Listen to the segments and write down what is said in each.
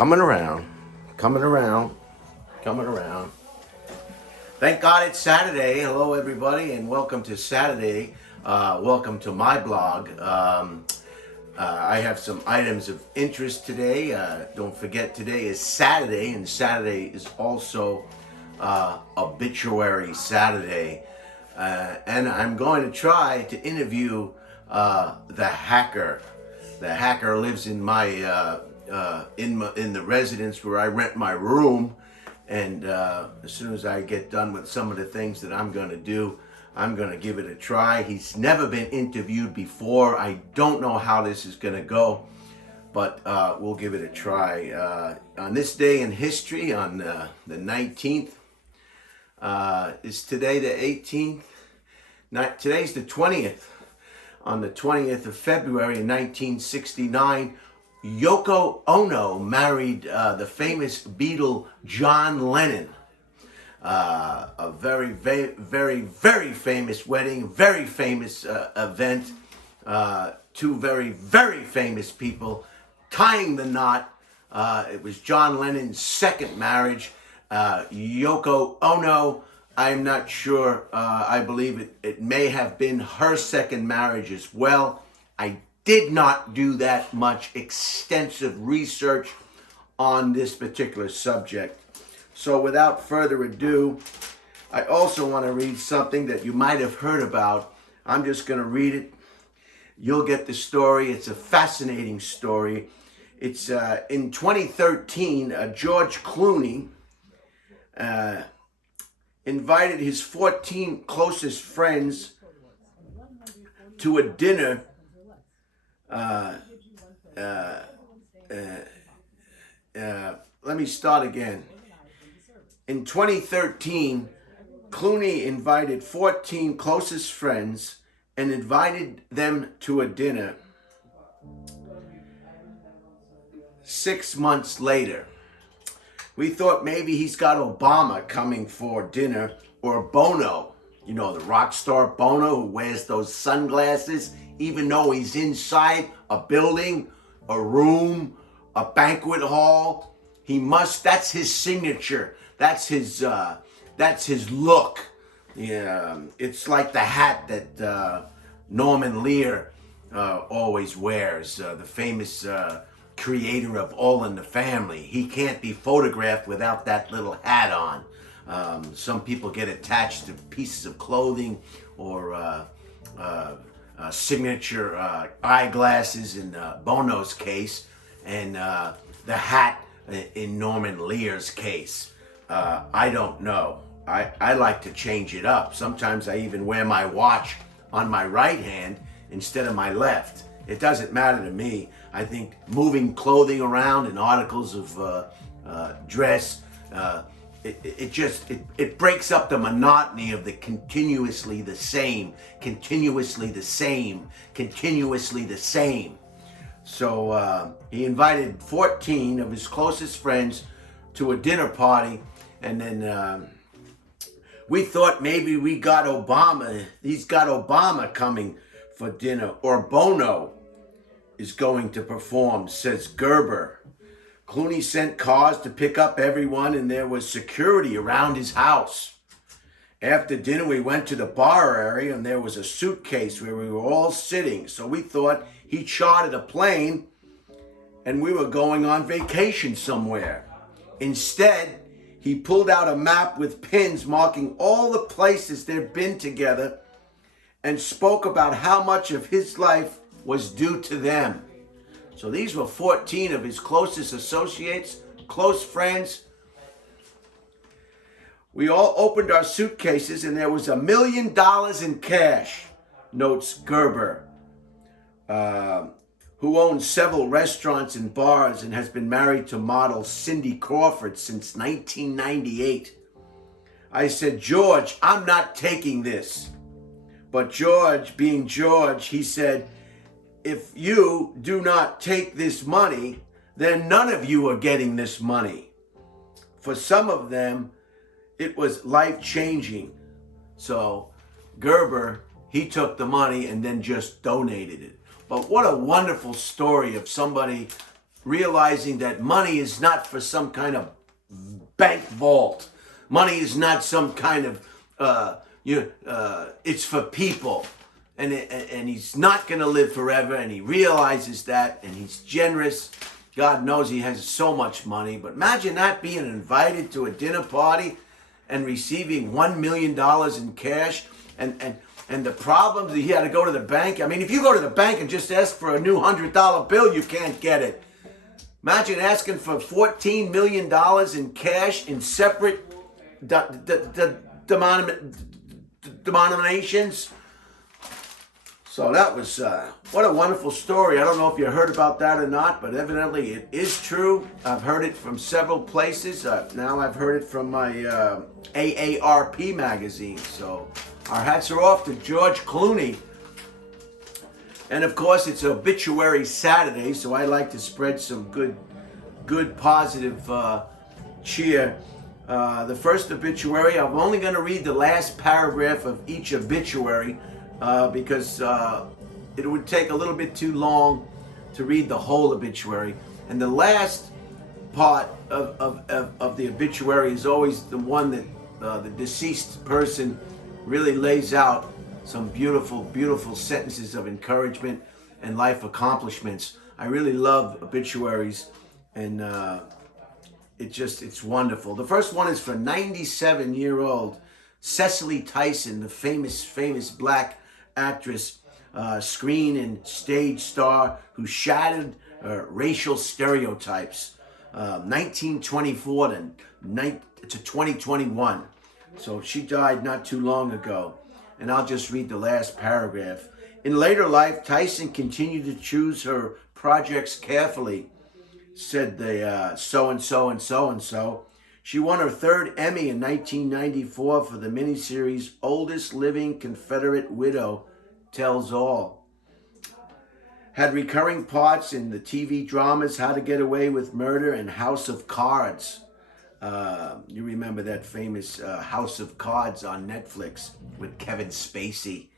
coming around, coming around, coming around. Thank God it's Saturday. Hello, everybody, and welcome to Saturday. Welcome to my blog. I have some items of interest today. Don't forget, today is Saturday, and Saturday is also Obituary Saturday. And I'm going to try to interview the hacker. The hacker lives in my in the residence where I rent my room, and as soon as I get done with some of the things that I'm going to do, I'm going to give it a try. He's never been interviewed before. I don't know how this is going to go, but we'll give it a try. On this day in history, on the 19th, is today the 18th? Today's the 20th. On the 20th of February in 1969, Yoko Ono married the famous Beatle John Lennon. A very, very, very famous wedding, very famous event. Two very, very famous people tying the knot. It was John Lennon's second marriage. Yoko Ono, I'm not sure. I believe it may have been her second marriage as well. I did not do that much extensive research on this particular subject. So without further ado, I also want to read something that you might have heard about. I'm just going to read it. You'll get the story. It's a fascinating story. It's in 2013, George Clooney invited his 14 closest friends to a dinner. Let me start again. In 2013, Clooney invited 14 closest friends and invited them to a dinner. 6 months later, we thought maybe he's got Obama coming for dinner, or Bono. You know, the rock star Bono who wears those sunglasses, even though he's inside a building, a room, a banquet hall. That's his signature. That's his look. Yeah, it's like the hat that Norman Lear always wears, the famous creator of All in the Family. He can't be photographed without that little hat on. Some people get attached to pieces of clothing or signature eyeglasses in Bono's case, and the hat in Norman Lear's case. I don't know. I like to change it up. Sometimes I even wear my watch on my right hand instead of my left. It doesn't matter to me. I think moving clothing around and articles of dress, it breaks up the monotony of the continuously the same. So he invited 14 of his closest friends to a dinner party, and then we thought maybe we got Obama. He's got Obama coming for dinner, or Bono is going to perform, says Gerber. Clooney sent cars to pick up everyone, and there was security around his house. After dinner, we went to the bar area, and there was a suitcase where we were all sitting. So we thought he chartered a plane, and we were going on vacation somewhere. Instead, he pulled out a map with pins marking all the places they'd been together, and spoke about how much of his life was due to them. So these were 14 of his closest associates, close friends. We all opened our suitcases, and there was $1 million in cash, notes Gerber, who owns several restaurants and bars and has been married to model Cindy Crawford since 1998. I said, George, I'm not taking this. But George, being George, he said, if you do not take this money, then none of you are getting this money. For some of them, it was life-changing. So Gerber, he took the money and then just donated it. But what a wonderful story of somebody realizing that money is not for some kind of bank vault. Money is not some kind of it's for people, and he's not going to live forever, and he realizes that, and he's generous. God knows he has so much money, but imagine not being invited to a dinner party and receiving $1 million in cash, and the problems that he had to go to the bank. I mean, if you go to the bank and just ask for a new $100 bill, you can't get it. Imagine asking for $14 million in cash in separate denominations. So that was, what a wonderful story. I don't know if you heard about that or not, but evidently it is true. I've heard it from several places. Now I've heard it from my AARP magazine. So our hats are off to George Clooney. And of course, it's Obituary Saturday, so I like to spread some good positive cheer. The first obituary, I'm only going to read the last paragraph of each obituary because it would take a little bit too long to read the whole obituary. And the last part of the obituary is always the one that the deceased person really lays out some beautiful, beautiful sentences of encouragement and life accomplishments. I really love obituaries, and it's wonderful. The first one is for 97-year-old Cicely Tyson, the famous black actress, screen and stage star who shattered racial stereotypes, 1924 to 2021. So she died not too long ago. And I'll just read the last paragraph. In later life, Tyson continued to choose her projects carefully, said the so-and-so and so-and-so. She won her third Emmy in 1994 for the miniseries Oldest Living Confederate Widow Tells All. Had recurring parts in the TV dramas How to Get Away with Murder and House of Cards. You remember that famous House of Cards on Netflix with Kevin Spacey.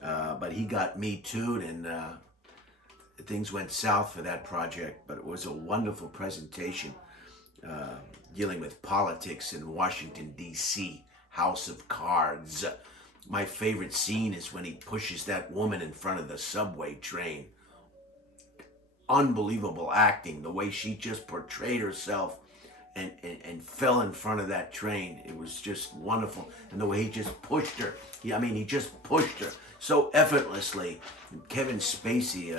But he got Me Too'd, and things went south for that project. But it was a wonderful presentation dealing with politics in Washington, D.C., House of Cards. My favorite scene is when he pushes that woman in front of the subway train. Unbelievable acting, the way she just portrayed herself and fell in front of that train. It was just wonderful. And the way he just pushed her. He just pushed her so effortlessly. And Kevin Spacey,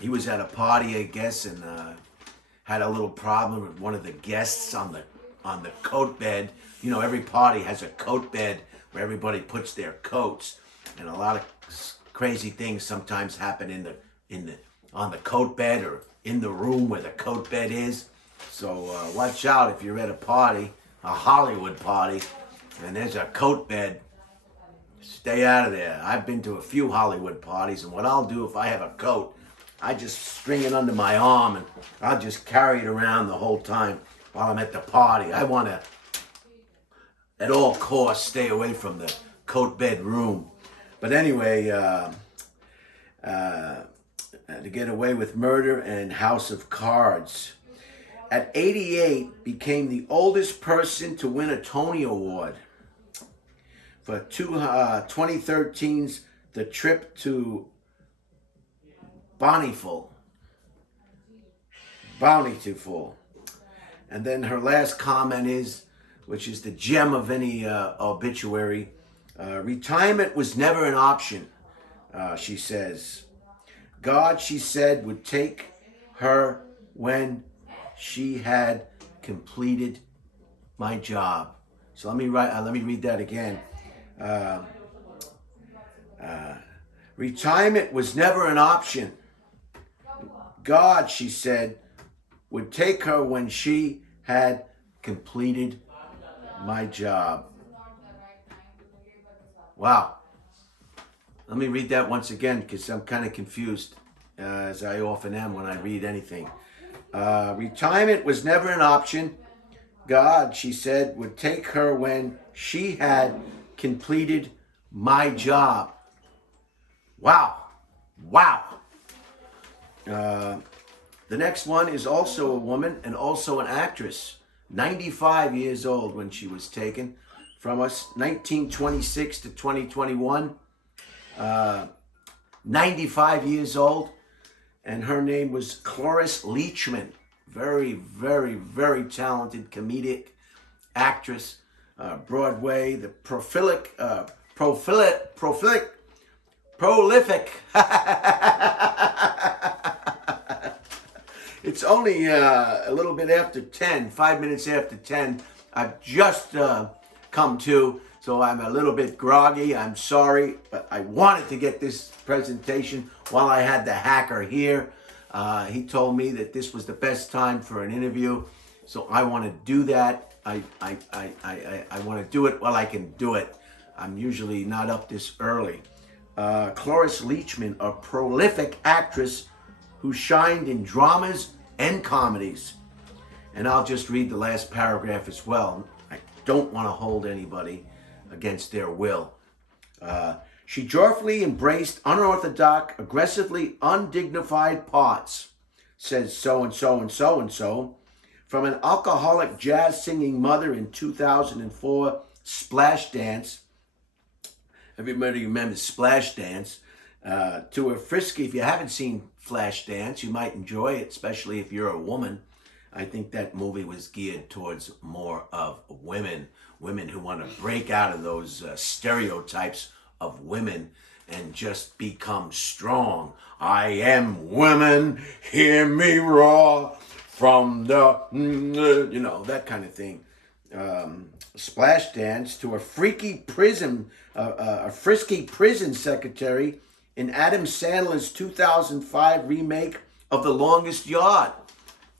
he was at a party, I guess, and had a little problem with one of the guests on the coat bed. You know, every party has a coat bed where everybody puts their coats. And a lot of crazy things sometimes happen on the coat bed or in the room where the coat bed is. So watch out if you're at a party, a Hollywood party, and there's a coat bed. Stay out of there. I've been to a few Hollywood parties, and what I'll do if I have a coat, I just string it under my arm, and I'll just carry it around the whole time while I'm at the party. I want to, at all costs, stay away from the coat bed room. But anyway, To Get Away with Murder and House of Cards. At 88, became the oldest person to win a Tony Award for 2013's The Trip to Bountiful. And then her last comment is, which is the gem of any obituary, retirement was never an option, she says. God, she said, would take her when she had completed my job. So let me read that again. Retirement was never an option. God, she said, would take her when she had completed my job. Wow. Let me read that once again because I'm kind of confused, as I often am when I read anything. Retirement was never an option. God, she said, would take her when she had completed my job. Wow. The next one is also a woman and also an actress. 95 years old when she was taken from us. 1926 to 2021. 95 years old. And her name was Cloris Leachman. Very, very, very talented comedic actress. Broadway, the prolific. It's only a little bit after 10, 5 minutes after 10. I've just come to, so I'm a little bit groggy. I'm sorry, but I wanted to get this presentation while I had the hacker here. He told me that this was the best time for an interview, so I want to do that. I want to do it while I can do it. I'm usually not up this early. Cloris Leachman, a prolific actress who shined in dramas and comedies. And I'll just read the last paragraph as well. I don't want to hold anybody against their will. She joyfully embraced unorthodox, aggressively undignified parts, says so-and-so and so-and-so. From an alcoholic jazz singing mother in 2004, Splash Dance. Everybody remembers Splash Dance. To a frisky, if you haven't seen Flashdance, you might enjoy it, especially if you're a woman. I think that movie was geared towards more of women who want to break out of those stereotypes of women and just become strong. I am women, hear me roar from the, that kind of thing. Splash Dance, to a frisky prison secretary in Adam Sandler's 2005 remake of The Longest Yard.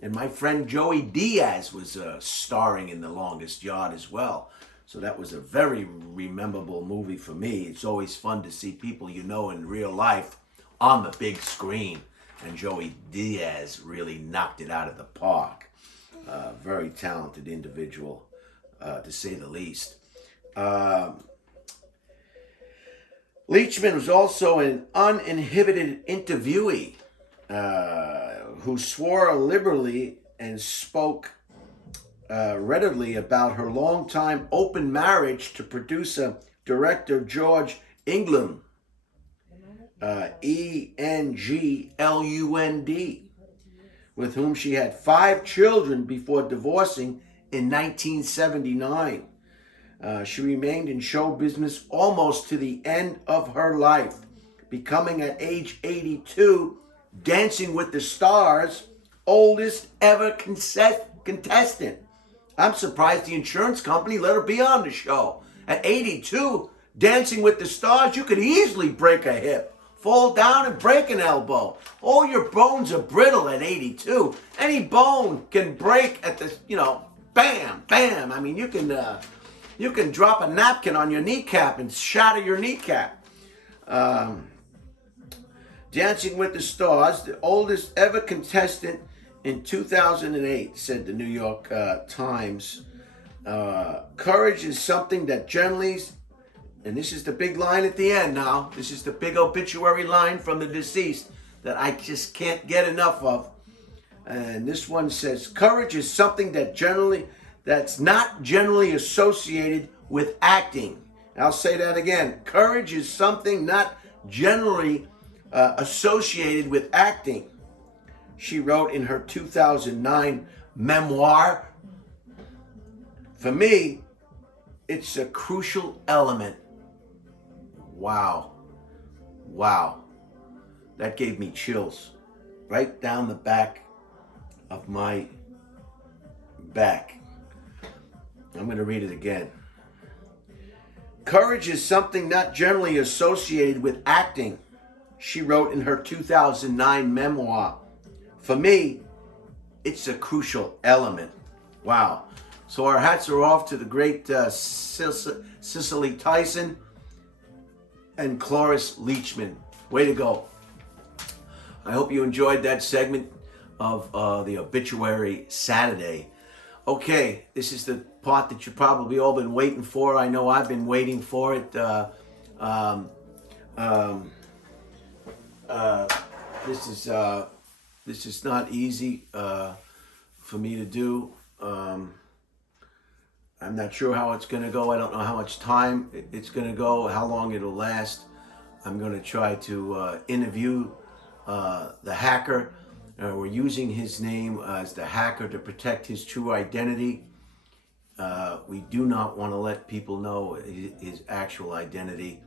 And my friend Joey Diaz was starring in The Longest Yard as well. So that was a very rememberable movie for me. It's always fun to see people you know in real life on the big screen. And Joey Diaz really knocked it out of the park. Very talented individual, to say the least. Leachman was also an uninhibited interviewee who swore liberally and spoke readily about her longtime open marriage to producer director George Englund, E-N-G-L-U-N-D, with whom she had 5 children before divorcing in 1979. She remained in show business almost to the end of her life, becoming at age 82 Dancing with the Stars' oldest ever contestant. I'm surprised the insurance company let her be on the show. At 82, Dancing with the Stars, you could easily break a hip, fall down and break an elbow. All your bones are brittle at 82. Any bone can break at the, bam, bam. I mean, you can drop a napkin on your kneecap and shatter your kneecap. Dancing with the Stars, the oldest ever contestant in 2008, said the New York Times. Courage is something that generally, and this is the big line at the end now, this is the big obituary line from the deceased that I just can't get enough of. And this one says, courage is something that's not generally associated with acting. I'll say that again. Courage is something not generally associated with acting, she wrote in her 2009 memoir. For me, it's a crucial element. Wow. That gave me chills right down the back of my back. I'm going to read it again. Courage is something not generally associated with acting, she wrote in her 2009 memoir. For me, it's a crucial element. Wow. So our hats are off to the great Cicely Tyson and Cloris Leachman. Way to go. I hope you enjoyed that segment of the Obituary Saturday. Okay, this is the part that you've probably all been waiting for. I know I've been waiting for it. This is This is not easy for me to do. I'm not sure how it's going to go. I don't know how much time it's going to go, how long it'll last. I'm going to try to interview the hacker. We're using his name as the hacker to protect his true identity. We do not want to let people know his actual identity.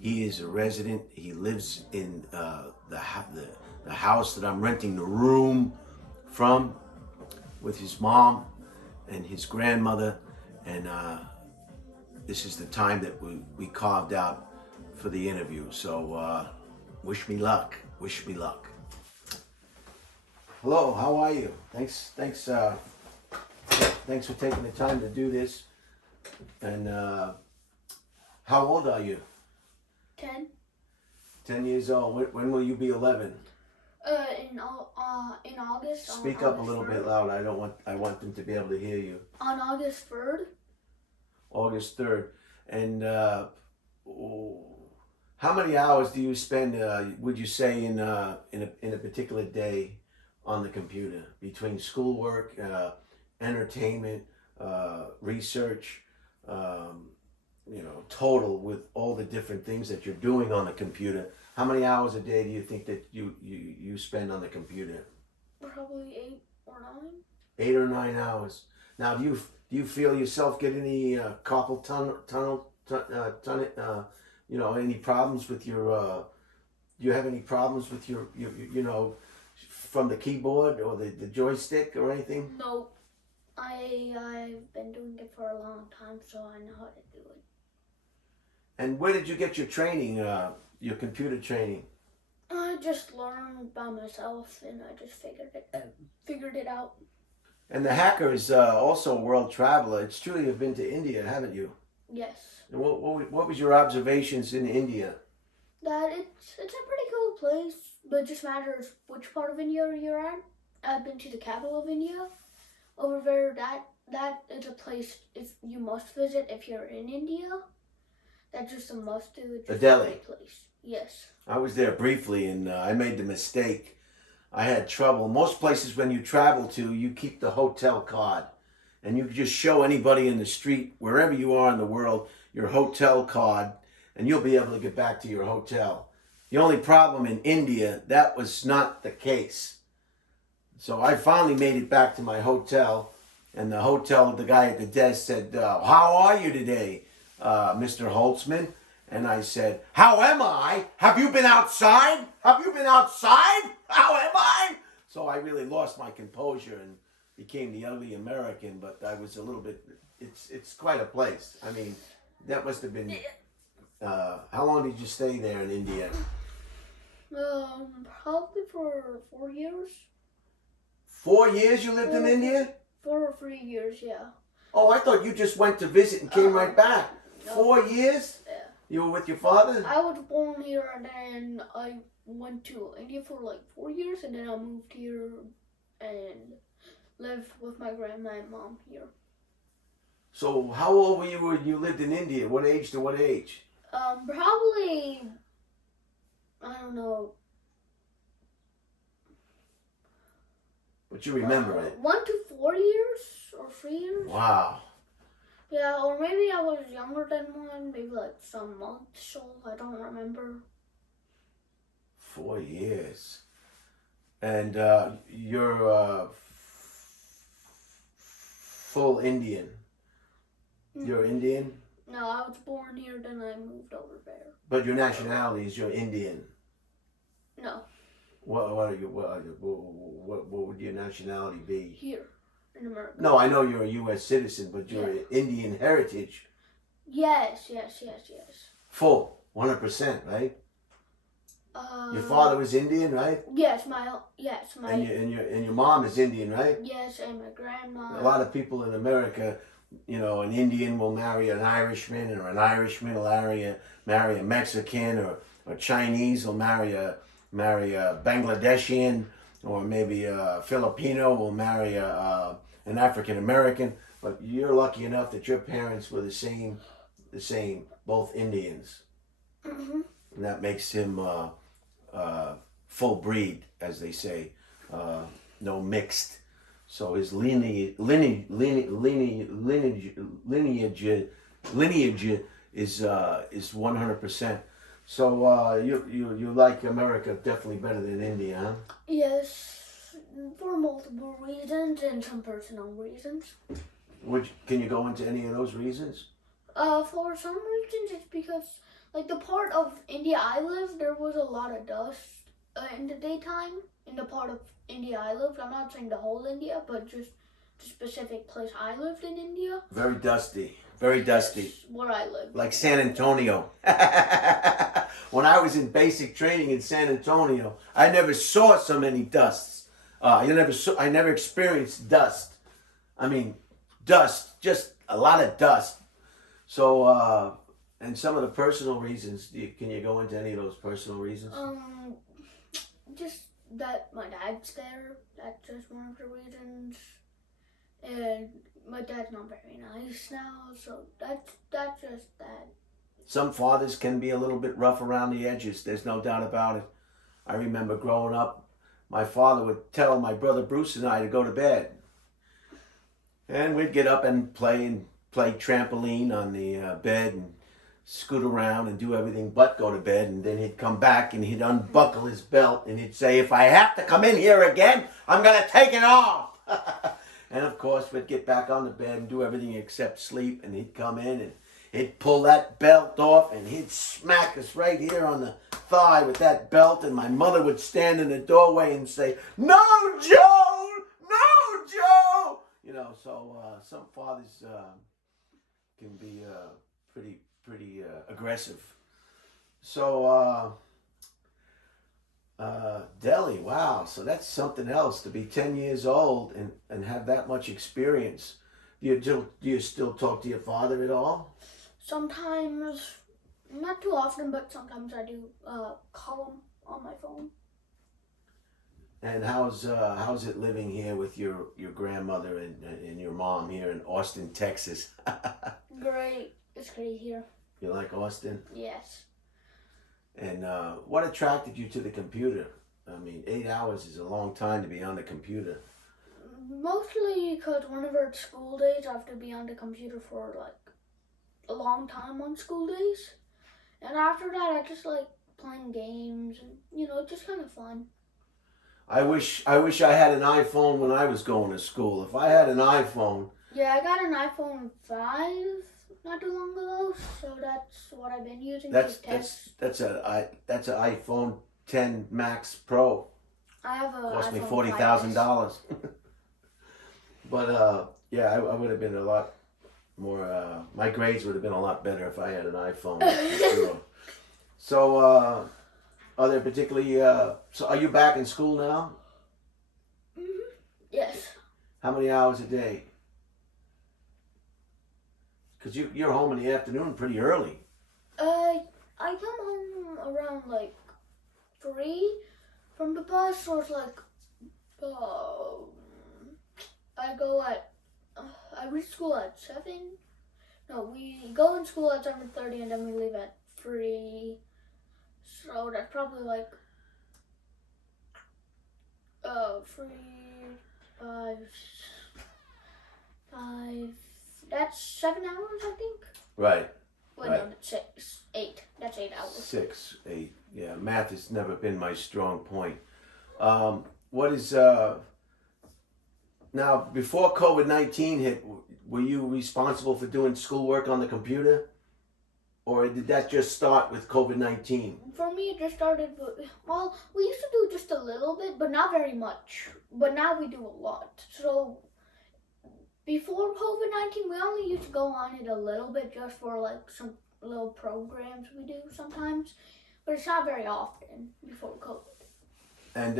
He is a resident. He lives in the house that I'm renting the room from with his mom and his grandmother. And this is the time that we carved out for the interview. So wish me luck. Wish me luck. Hello, how are you? Thanks for taking the time to do this. And how old are you? 10. 10 years old. When will you be 11? In August. Speak up a little bit loud. I want them to be able to hear you. On August 3rd. August 3rd. And how many hours do you spend, would you say, in a particular day on the computer, between schoolwork, entertainment, research, total with all the different things that you're doing on the computer? How many hours a day do you think that you spend on the computer? Probably 8 or 9. 8 or 9 hours. Now, do you feel yourself get any carpal tunnel, any problems with your? Do you have any problems with your from the keyboard or the joystick or anything? No, I've been doing it for a long time, so I know how to do it. And where did you get your training? Your computer training? I just learned by myself, and I just figured it out. And the hacker is also a world traveler. It's true you've been to India, haven't you? Yes. And what was your observations in India? That it's a pretty cool place, but it just matters which part of India you're at. I've been to the capital of India. Over there, that is a place if you must visit if you're in India. That's just a must do. It's just Delhi. A great place. Yes. I was there briefly, and I made the mistake. I had trouble. Most places when you travel to, you keep the hotel card. And you can just show anybody in the street, wherever you are in the world, your hotel card, and you'll be able to get back to your hotel. The only problem in India, that was not the case. So I finally made it back to my hotel, and the guy at the desk said, how are you today, Mr. Holtzman? And I said, how am I? Have you been outside? Have you been outside? How am I? So I really lost my composure and became the ugly American, but I was a little bit, it's quite a place. I mean, that must have been, how long did you stay there in India? Probably for 4 years. 4 years you lived in India? 4 or 3 years, yeah. Oh, I thought you just went to visit and came right back. No. 4 years? Yeah. You were with your father? I was born here, and then I went to India for like 4 years, and then I moved here and lived with my grandma and mom here. So how old were you when you lived in India? What age to what age? Probably, I don't know. But you remember it. 1 to 4 years or 3 years. Wow. Yeah, or maybe I was younger than 1, maybe like some months old. I don't remember. 4 years. And you're full Indian. You're Indian? No, I was born here, then I moved over there. But your nationality is you're Indian. No. What would your nationality be? Here, in America. No, I know you're a U.S. citizen, but you're Indian heritage. Yes. Full, 100%, right? Your father was Indian, right? Yes, my. And your mom is Indian, right? Yes, and my grandma. A lot of people in America, an Indian will marry an Irishman, or an Irishman will marry a Mexican, or Chinese will marry a Bangladeshian, or maybe a Filipino will marry an African American. But you're lucky enough that your parents were the same, both Indians, and that makes him full breed, as they say. no mixed. So his lineage is 100%. So you like America definitely better than India, huh? Yes, for multiple reasons and some personal reasons. Can you go into any of those reasons? For some reasons, it's because, like, the part of India I lived, there was a lot of dust in the daytime. In the part of India I lived, I'm not saying the whole India, but just the specific place I lived in India. Very dusty. Very dusty. Yes, where I lived. Like San Antonio. When I was in basic training in San Antonio, I never saw so many dusts. I never experienced dust. I mean, dust, just a lot of dust. So, and some of the personal reasons, can you go into any of those personal reasons? Just that my dad's there. That's just one of the reasons. And my dad's not very nice now, so that's just that. Some fathers can be a little bit rough around the edges. There's no doubt about it. I remember growing up, my father would tell my brother Bruce and I to go to bed. And we'd get up and play trampoline on the bed and scoot around and do everything but go to bed. And then he'd come back and he'd unbuckle his belt and he'd say, "If I have to come in here again, I'm going to take it off." And of course, we'd get back on the bed and do everything except sleep. And he'd come in and he'd pull that belt off and he'd smack us right here on the thigh with that belt. And my mother would stand in the doorway and say, "No, Joe! No, Joe!" You know, so some fathers can be pretty aggressive. So, Delhi, wow. So that's something else to be 10 years old and have that much experience. Do you still talk to your father at all? Sometimes, not too often, but sometimes I do call him on my phone. And how's it living here with your grandmother and your mom here in Austin, Texas? Great. It's great here. You like Austin? Yes. And what attracted you to the computer? I mean, 8 hours is a long time to be on the computer. Mostly because whenever it's school days, I have to be on the computer for like a long time on school days. And after that, I just like playing games and, it's just kind of fun. I wish I had an iPhone when I was going to school. If I had an iPhone. Yeah, I got an iPhone 5 not too long ago, so that's what I've been using to test. That's an iPhone 10 Max Pro. I have a cost me iPhone $40,000. But yeah, I would have been a lot more. My grades would have been a lot better if I had an iPhone. For sure. So, are there particularly? So, are you back in school now? Mm-hmm. Yes. How many hours a day? Because you're home in the afternoon pretty early. I come home around like 3 from the bus, so it's like I reach school at 7. No, we go in school at 7:30 and then we leave at 3. So that's probably like 3, 5. That's 7 hours, I think. Right. Wait, right. no, that's 6, 8. That's 8 hours. 6, 8. Yeah, math has never been my strong point. What is now before COVID-19 hit? Were you responsible for doing schoolwork on the computer, or did that just start with COVID-19? For me, it just started. Well, we used to do just a little bit, but not very much. But now we do a lot. So before COVID-19, we only used to go on it a little bit, just for like some little programs we do sometimes, but it's not very often before COVID. And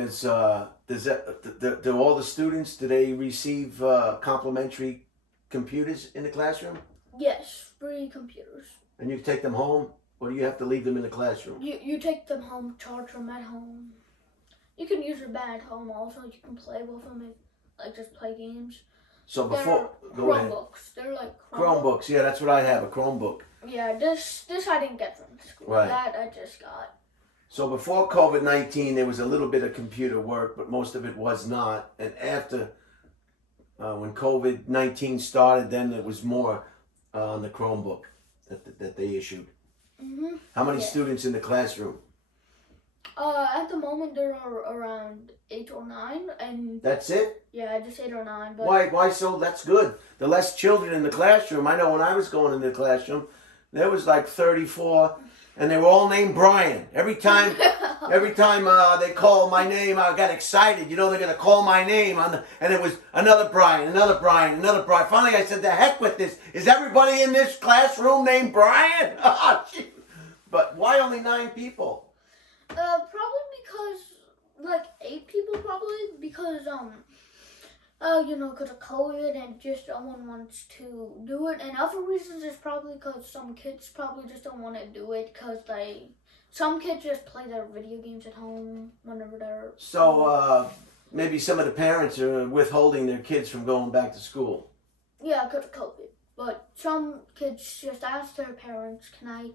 do all the students, do they receive complimentary computers in the classroom? Yes, free computers. And you take them home, or do you have to leave them in the classroom? You take them home, charge them at home. You can use them at home also. You can play with them, like just play games. So before, go Chromebooks. They're like Chromebooks. Yeah, that's what I have, a Chromebook. Yeah, this I didn't get from school. Right. That I just got. So before COVID-19, there was a little bit of computer work, but most of it was not. And after, when COVID-19 started, then it was more on the Chromebook that they issued. Mhm. How many Yeah. students in the classroom? At the moment there are around 8 or 9, and That's it? yeah, just 8 or 9. But Why so? That's good. The less children in the classroom. I know when I was going into the classroom, there was like 34, and they were all named Brian. Every time they called my name, I got excited. You know, they're gonna call my name and it was another Brian, another Brian, another Brian. Finally, I said, "The heck with this! Is everybody in this classroom named Brian?" Oh, gee. But why only 9 people? probably because like 8 people, probably because because of COVID and just no one wants to do it. And other reasons is probably because some kids probably just don't want to do it because some kids just play their video games at home whenever they're. So maybe some of the parents are withholding their kids from going back to school. Yeah, because of COVID. But some kids just ask their parents, "Can I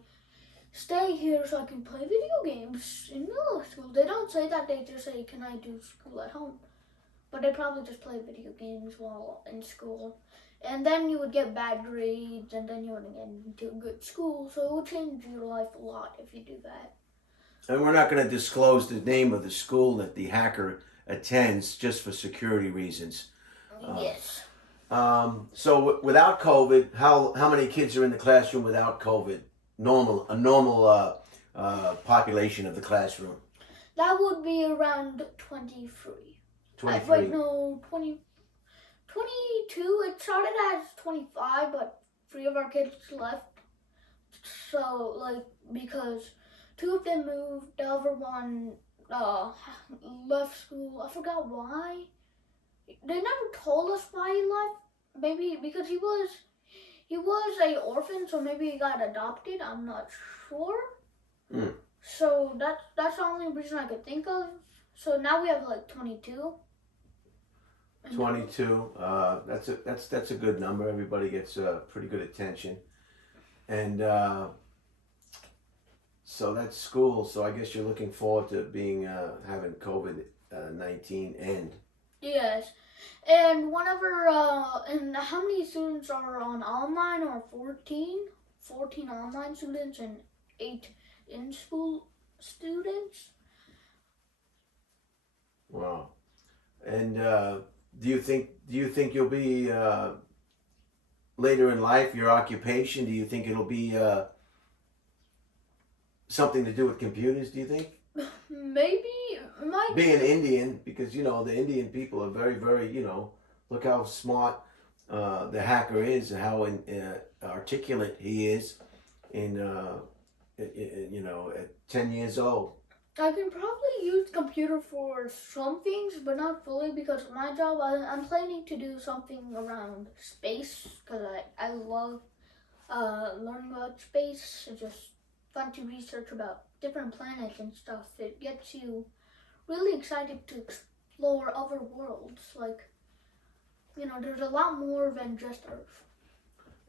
stay here so I can play video games in middle school?" They don't say that, they just say, "Can I do school at home?" But they probably just play video games while in school. And then you would get bad grades, and then you wouldn't get into a good school. So it would change your life a lot if you do that. And we're not going to disclose the name of the school that the hacker attends just for security reasons. Yes. So without COVID, how many kids are in the classroom without COVID? A normal population of the classroom. That would be around 23. 23. Wait, no, 20, 22. It started as 25, but 3 of our kids left. So, because 2 of them moved, the other one left school. I forgot why. They never told us why he left. Maybe because he was a orphan, so maybe he got adopted. I'm not sure. Mm. So that's the only reason I could think of. So now we have 22. 22. That's a good number. Everybody gets pretty good attention, and so that's school. So I guess you're looking forward to having COVID-19 end. Yes, and whenever and how many students are on online? Or 14? 14 online students and 8 in-school students. Wow. And do you think you'll be later in life, your occupation? Do you think it'll be something to do with computers? Do you think? Maybe might Being Indian, because the Indian people are very, very, look how smart the hacker is and how articulate he is at 10 years old. I can probably use computer for some things, but not fully because of my job. I'm planning to do something around space because I love learning about space. It's just fun to research about different planets and stuff. It gets you really excited to explore other worlds. There's a lot more than just Earth.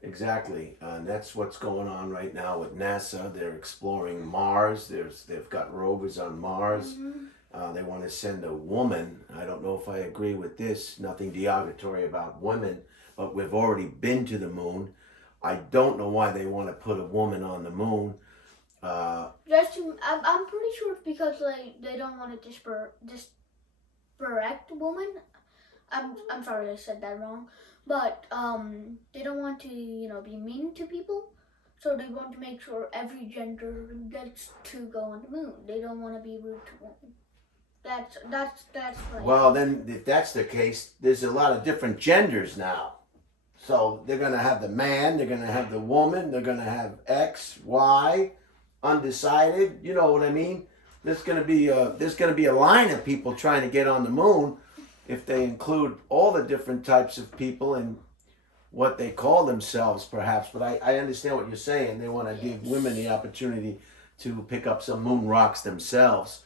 Exactly, and that's what's going on right now with NASA. They're exploring Mars. They've got rovers on Mars. Mm-hmm. They want to send a woman. I don't know if I agree with this. Nothing derogatory about women, but we've already been to the moon. I don't know why they want to put a woman on the moon. I'm pretty sure it's because they don't want to disrespect women. I'm sorry I said that wrong. But they don't want to, be mean to people. So they want to make sure every gender gets to go on the moon. They don't want to be rude to women. That's right. Well, then if that's the case, there's a lot of different genders now. So they're going to have the man, they're going to have the woman, they're going to have X, Y, undecided. You know what I mean? There's going to be a line of people trying to get on the moon. If they include all the different types of people and what they call themselves, perhaps. But I understand what you're saying. They want to give women the opportunity to pick up some moon rocks themselves.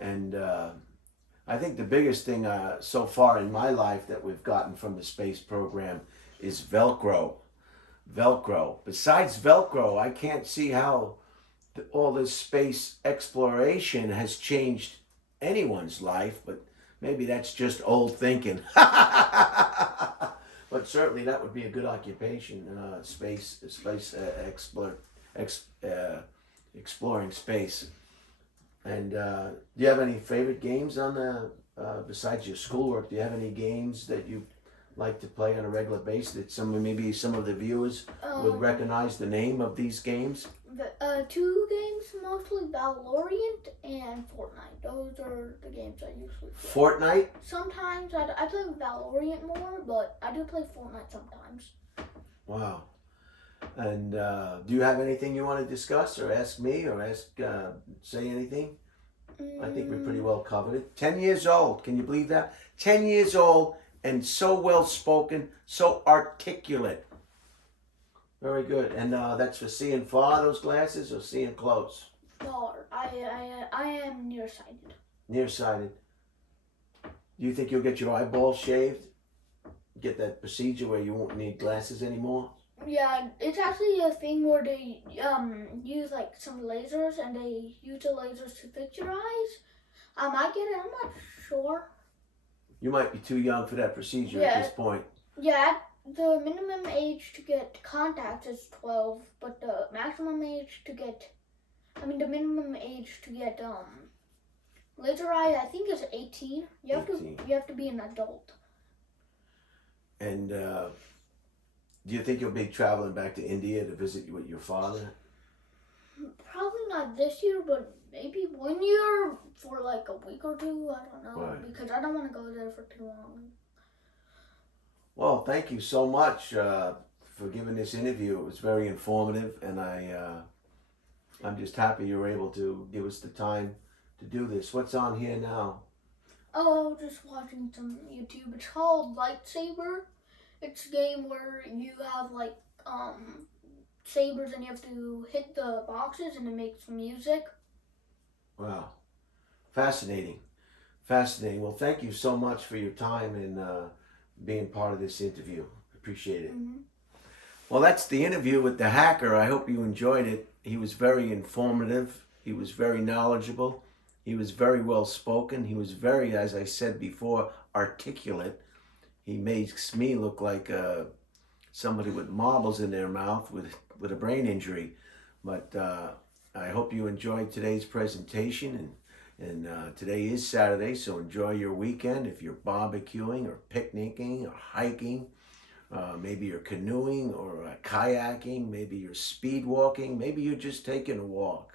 And I think the biggest thing so far in my life that we've gotten from the space program is Velcro. Besides Velcro, I can't see how all this space exploration has changed anyone's life, but maybe that's just old thinking. But certainly that would be a good occupation, ex, exploring space. And do you have any favorite games on the besides your schoolwork? Do you have any games that you like to play on a regular basis that maybe some of the viewers would recognize the name of these games? Two games, mostly Valorant and Fortnite. Those are the games I usually play. Fortnite? Sometimes I play Valorant more, but I do play Fortnite sometimes. Wow. And do you have anything you want to discuss or ask me or say anything? I think we pretty well covered it. 10 years old. Can you believe that? 10 years old and so well spoken, so articulate. Very good. And that's for seeing far, those glasses, or seeing close? Far. I am nearsighted. Nearsighted. Do you think you'll get your eyeballs shaved? Get that procedure where you won't need glasses anymore? Yeah, it's actually a thing where they use like some lasers, and they use the lasers to fix your eyes. I might get it. I'm not sure. You might be too young for that procedure at this point. Yeah, the minimum age to get contacts is 12, but the maximum age to get, the minimum age to get laser eye, I think, is 18. You have to be an adult. And do you think you'll be traveling back to India to visit with your father? Probably not this year, but maybe 1 year for like a week or two. I don't know. Right. Because I don't want to go there for too long. Well, thank you so much for giving this interview. It was very informative, and I'm just happy you were able to give us the time to do this. What's on here now? Oh, just watching some YouTube. It's called Lightsaber. It's a game where you have like sabers, and you have to hit the boxes and it makes music. Wow. Fascinating. Fascinating. Well, thank you so much for your time and being part of this interview. Appreciate it. Mm-hmm. Well, that's the interview with the hacker. I hope you enjoyed it. He was very informative. He was very knowledgeable. He was very well spoken. He was very, as I said before, articulate. He makes me look like somebody with marbles in their mouth with a brain injury. But I hope you enjoyed today's presentation. And today is Saturday, so enjoy your weekend. If you're barbecuing or picnicking or hiking, maybe you're canoeing or kayaking, maybe you're speed walking, maybe you're just taking a walk.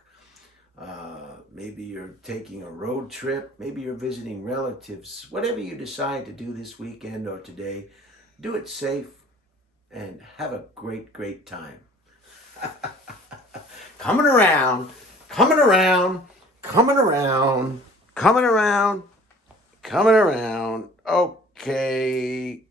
Maybe you're taking a road trip, maybe you're visiting relatives. Whatever you decide to do this weekend or today, do it safe and have a great, great time. Coming around, coming around, coming around, coming around, coming around. Okay.